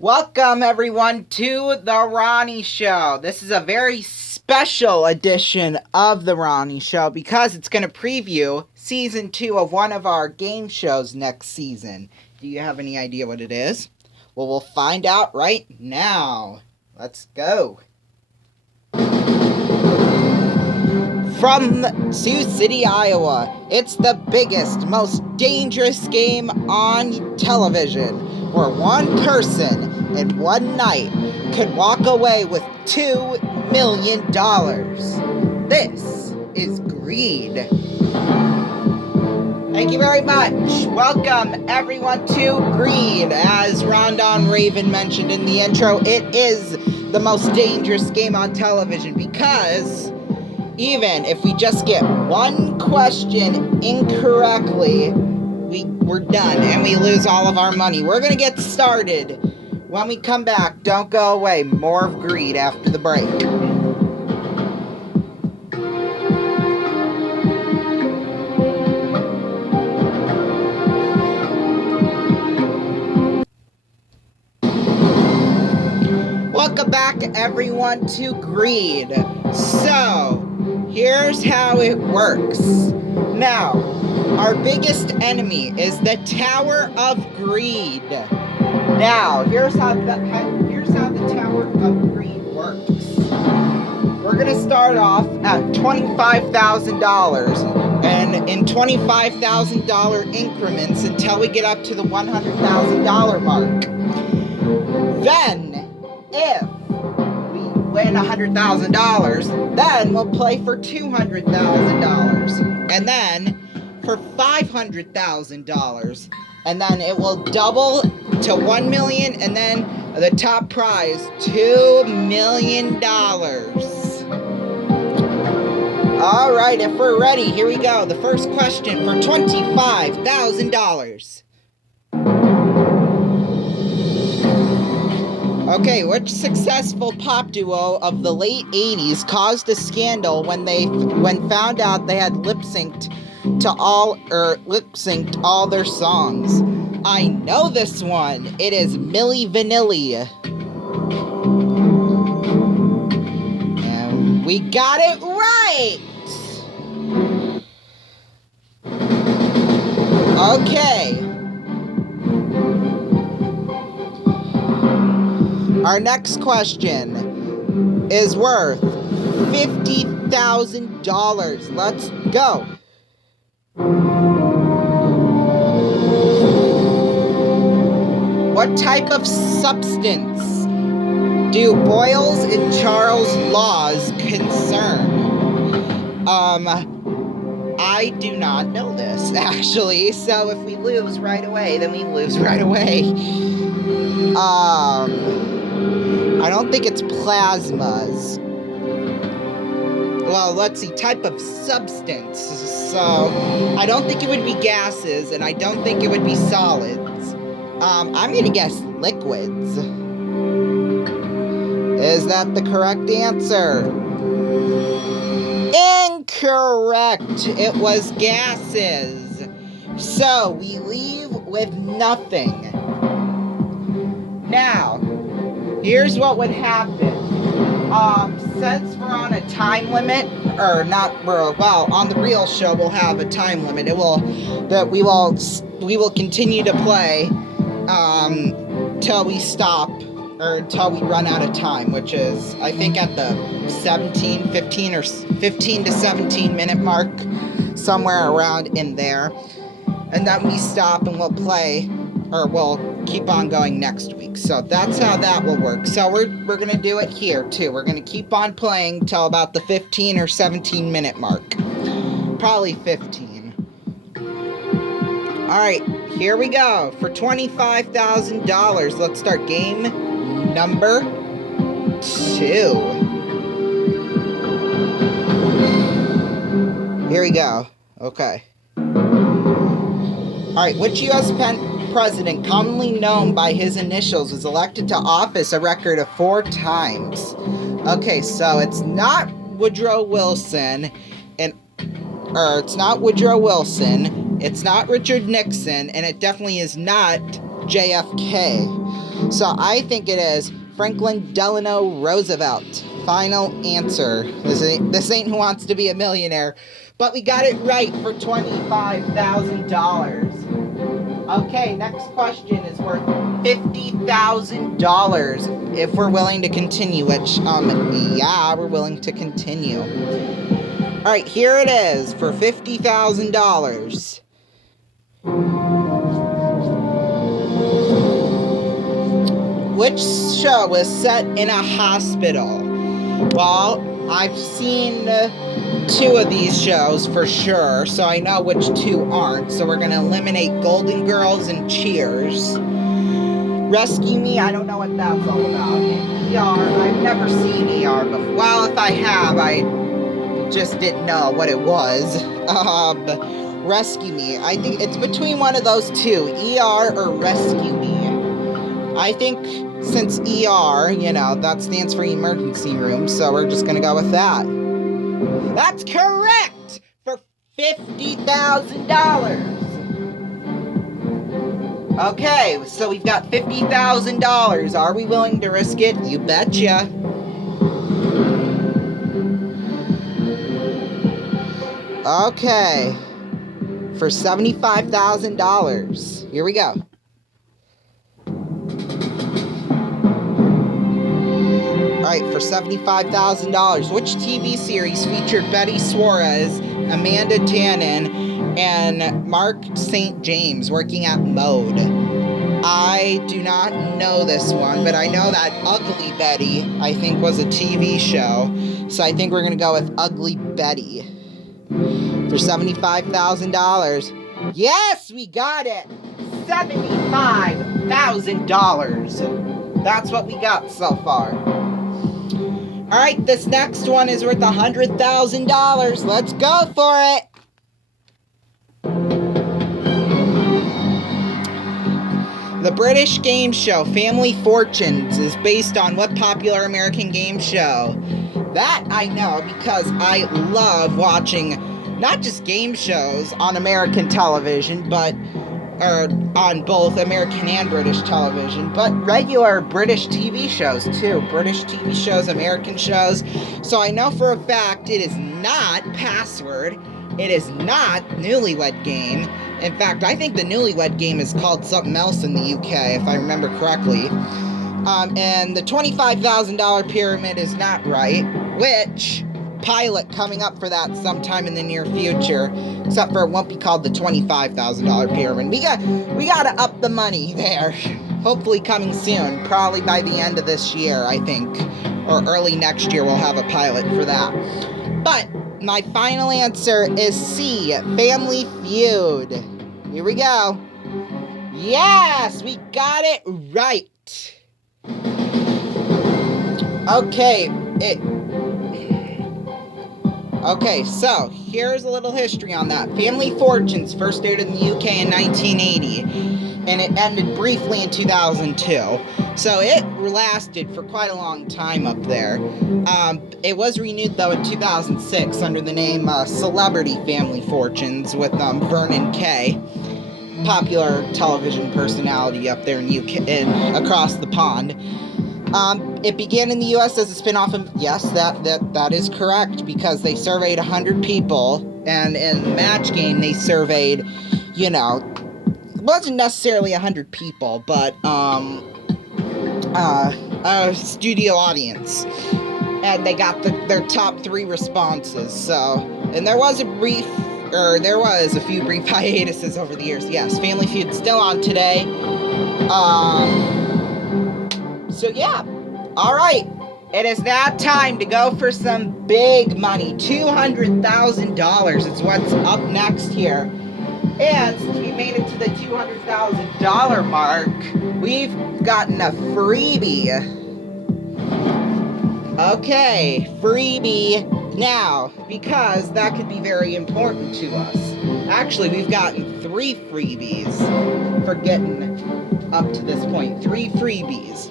Welcome, everyone, to The Ronnie Show. This is a very special edition of The Ronnie Show because it's going to preview Season 2 of one of our game shows next season. Do you have any idea what it is? Well, we'll find out right now. Let's go. From Sioux City, Iowa, it's the biggest, most dangerous game on television, where one person in one night could walk away with $2 million. This is greed. Thank you very much. Welcome, everyone, to Greed. As Rondon Raven mentioned in the intro, it is the most dangerous game on television because even if we just get one question incorrectly, we're done and we lose all of our money. We're going to get started. When we come back, don't go away. More of Greed after the break. Welcome back, everyone, to Greed. So, here's how it works. Now, our biggest enemy is the Tower of Greed. Now, here's how the Tower of Greed works. We're going to start off at $25,000 and in $25,000 increments until we get up to the $100,000 mark. Then, if we win $100,000, then we'll play for $200,000, and then for $500,000, and then it will double to $1 million, and then the top prize, $2 million. All right, if we're ready, here we go. The first question for $25,000. Okay, which successful pop duo of the late 80s caused a scandal when found out they had lip-synced all their songs? I know this one. It is Milli Vanilli. And we got it right. Okay. Our next question is worth $50,000. Let's go. What type of substance do Boyle's and Charles' laws concern? I do not know this, actually. So if we lose right away, then we lose right away. I don't think it's plasmas. Well, let's see, type of substance. So, I don't think it would be gases, and I don't think it would be solids. I'm gonna guess liquids. Is that the correct answer? Incorrect! It was gases. So, we leave with nothing. Now, here's what would happen. Since we're on a time limit, or not, on the real show we'll have a time limit. We will continue to play till we stop, or until we run out of time, which is, I think, at the 15 to 17 minute mark, somewhere around in there. And then we stop and we'll play, or we'll keep on going next week. So that's how that will work. So we're going to do it here too. We're going to keep on playing till about the 15 or 17 minute mark. Probably 15. Alright, here we go. For $25,000, let's start game number 2. Here we go. Okay. Alright, which U.S. president, commonly known by his initials, was elected to office a record of 4 times? Okay, so it's not Woodrow Wilson, it's not Richard Nixon, and it definitely is not JFK. So I think it is Franklin Delano Roosevelt. Final answer. This ain't Who Wants to Be a Millionaire, but we got it right for $25,000. Okay, next question is worth $50,000 if we're willing to continue, which, yeah, we're willing to continue. Alright, here it is for $50,000. Which show was set in a hospital? Well, I've seen 2 of these shows for sure, so I know which 2 aren't. So we're going to eliminate Golden Girls and Cheers. Rescue Me, I don't know what that's all about. And ER, I've never seen ER before. Well, if I have, I just didn't know what it was. Rescue Me, I think it's between one of those 2, ER or Rescue Me. I think since ER, you know, that stands for emergency room, so we're just gonna go with that. That's correct for $50,000. Okay, so we've got $50,000. Are we willing to risk it? You betcha. Okay, for $75,000. Here we go. Alright, for $75,000, which TV series featured Betty Suarez, Amanda Tannen, and Mark St. James working at Mode? I do not know this one, but I know that Ugly Betty, I think, was a TV show. So I think we're going to go with Ugly Betty for $75,000. Yes, we got it! $75,000. That's what we got so far. Alright, this next one is worth $100,000. Let's go for it! The British game show Family Fortunes is based on what popular American game show? That I know because I love watching not just game shows on American television, but on both American and British television, but regular British TV shows too. British TV shows, American shows. So I know for a fact it is not Password. It is not Newlywed Game. In fact, I think the Newlywed Game is called something else in the UK, if I remember correctly. And the $25,000 pyramid is not right, which pilot coming up for that sometime in the near future, except for it won't be called the $25,000 pyramid. We gotta up the money there. Hopefully coming soon, probably by the end of this year, I think, or early next year we'll have a pilot for that. But my final answer is C, Family Feud. Here we go. Yes, we got it right. Okay, so here's a little history on that. Family Fortunes first aired in the UK in 1980, and it ended briefly in 2002. So it lasted for quite a long time up there. It was renewed, though, in 2006 under the name Celebrity Family Fortunes with Vernon Kay, popular television personality up there in UK and across the pond. It began in the U.S. as a spin-off of... Yes, that is correct, because they surveyed 100 people, and in the match game, they surveyed, you know, it wasn't necessarily 100 people, but, a studio audience. And they got their top 3 responses, so... And there was a few brief hiatuses over the years. Yes, Family Feud's still on today. So yeah, alright, it is now time to go for some big money. $200,000 is what's up next here. And since we made it to the $200,000 mark, we've gotten a freebie. Okay, freebie now, because that could be very important to us. Actually, we've gotten 3 freebies for getting up to this point. 3 freebies.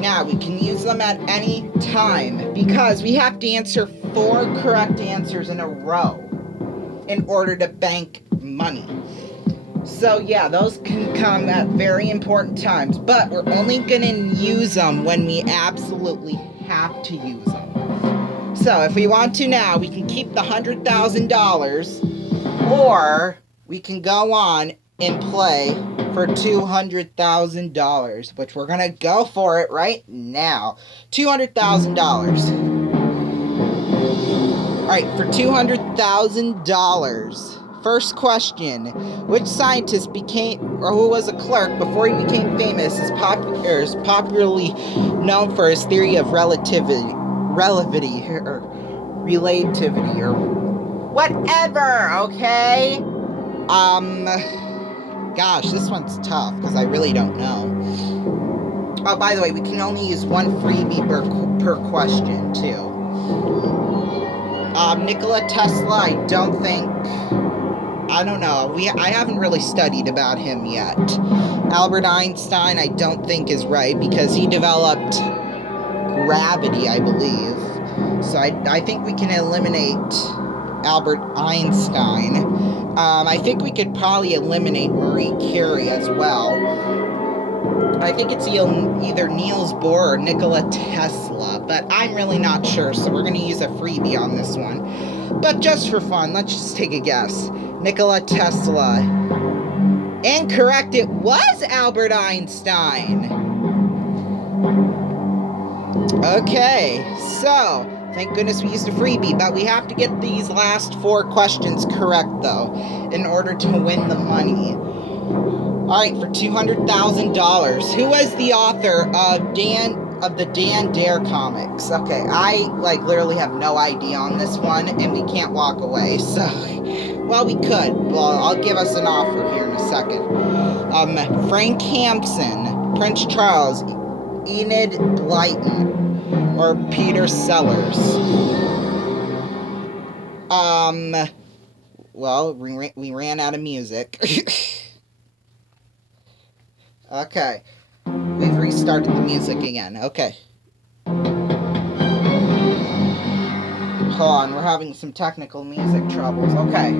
Now, we can use them at any time because we have to answer 4 correct answers in a row in order to bank money. So yeah, those can come at very important times, but we're only gonna use them when we absolutely have to use them. So if we want to now, we can keep the $100,000, or we can go on and play for $200,000, which we're gonna go for it right now. $200,000. All right, for $200,000. First question: which scientist became, or who was a clerk before he became famous, is popularly known for his theory of relativity, or relativity, or whatever? Okay. Gosh, this one's tough because I really don't know. Oh, by the way, we can only use one freebie per question too. Nikola Tesla, I don't know. I haven't really studied about him yet. Albert Einstein, I don't think is right because he developed gravity, I believe. So I think we can eliminate Albert Einstein. I think we could probably eliminate Marie Curie as well. I think it's either Niels Bohr or Nikola Tesla, but I'm really not sure, so we're going to use a freebie on this one. But just for fun, let's just take a guess. Nikola Tesla. Incorrect, it was Albert Einstein. Okay, so thank goodness we used a freebie, but we have to get these last 4 questions correct, though, in order to win the money. Alright, for $200,000, who was the author of the Dan Dare comics? Okay, I, literally have no idea on this one, and we can't walk away, so, well, we could. Well, I'll give us an offer here in a second. Frank Hampson, Prince Charles, Enid Blyton, or Peter Sellers? Well, we ran out of music. Okay. We've restarted the music again. Okay. Hold on, we're having some technical music troubles. Okay.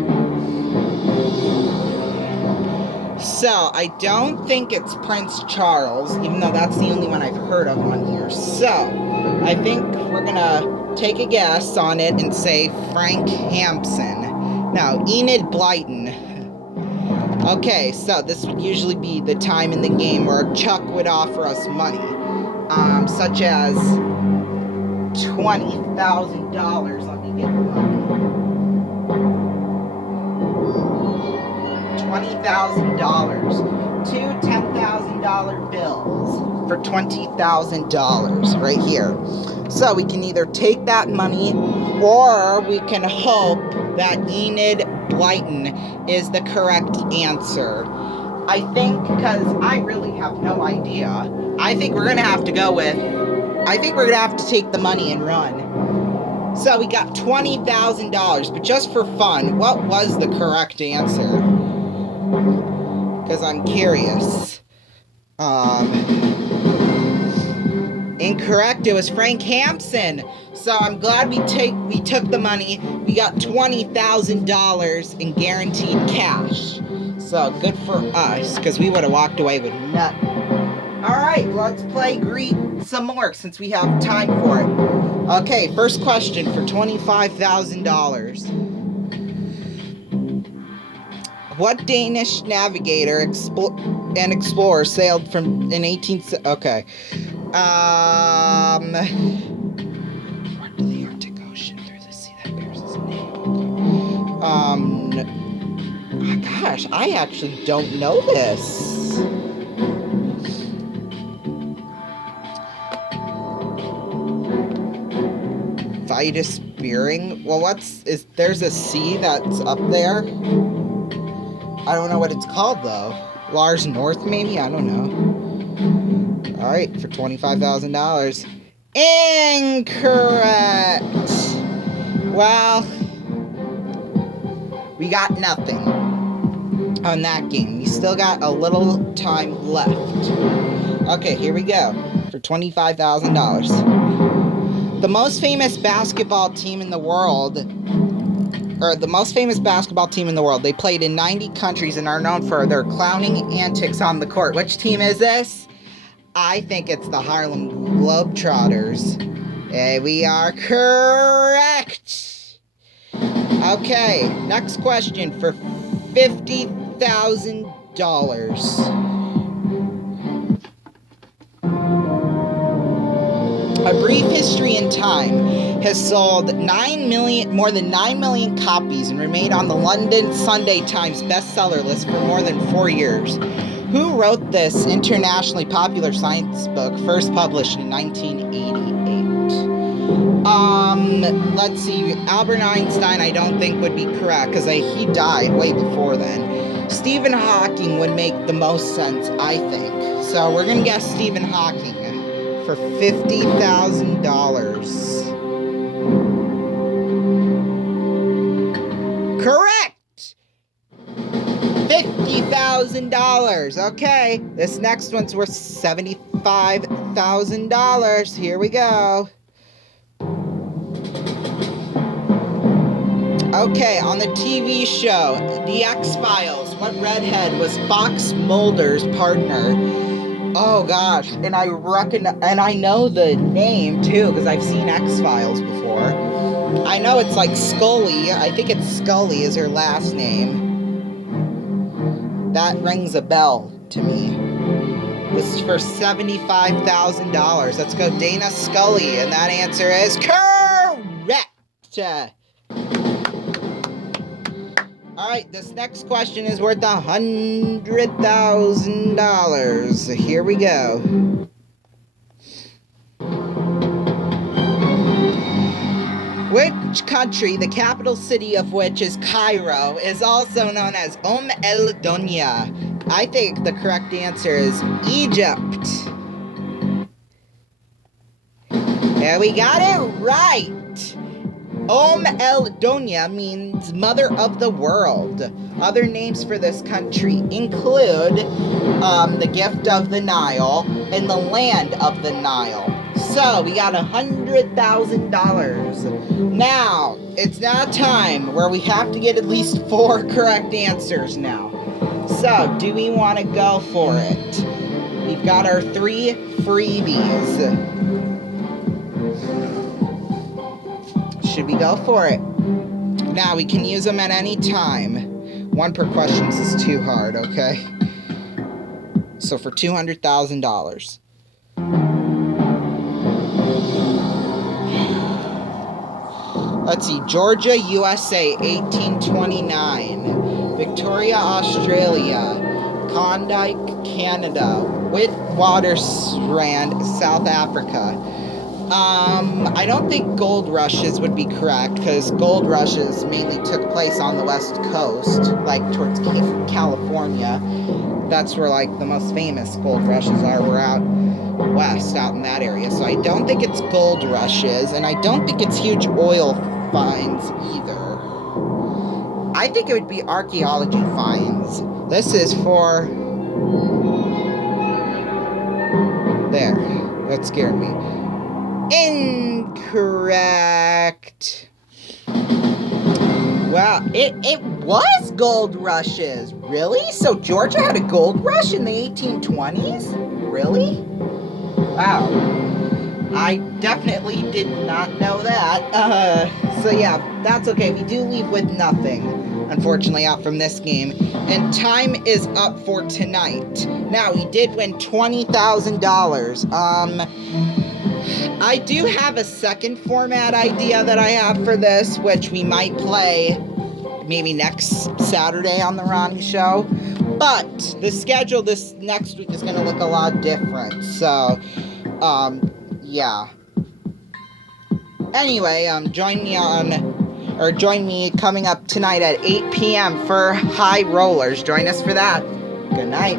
So, I don't think it's Prince Charles, even though that's the only one I've heard of on here. So, I think we're gonna take a guess on it and say Frank Hampson. Now, Enid Blyton. Okay, so this would usually be the time in the game where Chuck would offer us money, such as $20,000. Let me get the money. $20,000. 2 $10,000 bills for $20,000 right here. So we can either take that money, or we can hope that Enid Blyton is the correct answer. I think, because I really have no idea, I think we're going to have to take the money and run. So we got $20,000, but just for fun, what was the correct answer? Because I'm curious. Incorrect, it was Frank Hampson. So I'm glad we took the money. We got $20,000 in guaranteed cash. So good for us, because we would have walked away with nothing. Alright, let's play Greed some more since we have time for it. Okay, first question for $25,000. What Danish navigator and explorer sailed from in 18... Okay. What to the Arctic Ocean through the sea that bears his name? Gosh, I actually don't know this. Vitus Bering? Well, there's a sea that's up there? I don't know what it's called, though. Lars North, maybe? I don't know. Alright, for $25,000. Incorrect! Well, we got nothing on that game. We still got a little time left. Okay, here we go. For $25,000. The most famous basketball team in the world or the most famous basketball team in the world. They played in 90 countries and are known for their clowning antics on the court. Which team is this? I think it's the Harlem Globetrotters. We are correct. Okay, next question for $50,000. A Brief History in Time has sold more than 9 million copies and remained on the London Sunday Times bestseller list for more than 4 years. Who wrote this internationally popular science book, first published in 1988? Let's see. Albert Einstein, I don't think would be correct because he died way before then. Stephen Hawking would make the most sense, I think. So we're going to guess Stephen Hawking for $50,000. Correct! $50,000. Okay, this next one's worth $75,000. Here we go. Okay, on the TV show, The X-Files, what redhead was Fox Mulder's partner? Oh gosh, and I know the name too, because I've seen X-Files before. I know it's like Scully. I think it's Scully is her last name. That rings a bell to me. This is for $75,000. Let's go Dana Scully, and that answer is correct. Alright, this next question is worth $100,000. Here we go. Which country, the capital city of which is Cairo, is also known as El Dunya? I think the correct answer is Egypt. Yeah, we got it right. El Dunya means Mother of the World. Other names for this country include the Gift of the Nile and the Land of the Nile. So we got $100,000. Now, it's now time where we have to get at least 4 correct answers now. So, do we want to go for it? We've got our 3 freebies. Should we go for it? Now, we can use them at any time. 1 per question is too hard, okay? So for $200,000. Let's see. Georgia, USA, 1829. Victoria, Australia. Klondike, Canada. Witwatersrand, South Africa. I don't think gold rushes would be correct, because gold rushes mainly took place on the west coast, like towards California. That's where, like, the most famous gold rushes are. We're out west, out in that area. So I don't think it's gold rushes, and I don't think it's huge oil finds either. I think it would be archaeology finds. This is for... There. That scared me. Incorrect. Wow, it was gold rushes. Really? So Georgia had a gold rush in the 1820s? Really? Wow. I definitely did not know that. So yeah, that's okay. We do leave with nothing, unfortunately, out from this game. And time is up for tonight. Now, we did win $20,000. I do have a second format idea that I have for this, which we might play maybe next Saturday on the Ronnie Show. But the schedule this next week is going to look a lot different. So, yeah. Anyway, join me coming up tonight at 8 p.m. for High Rollers. Join us for that. Good night.